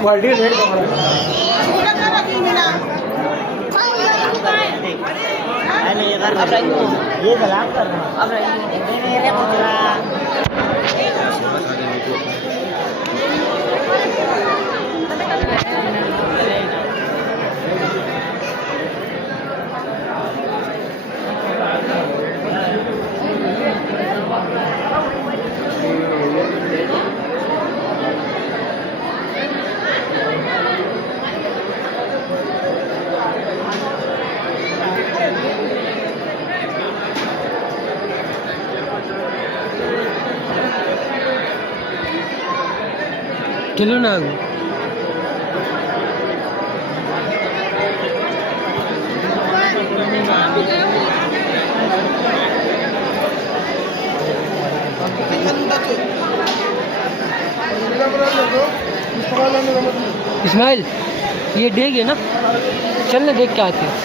Quality rate ये सलाम कर रहा हूँ। अब मेरे पूछा चलो ना इस्माइल ये डेग है ना, चल ना देख के आते हैं।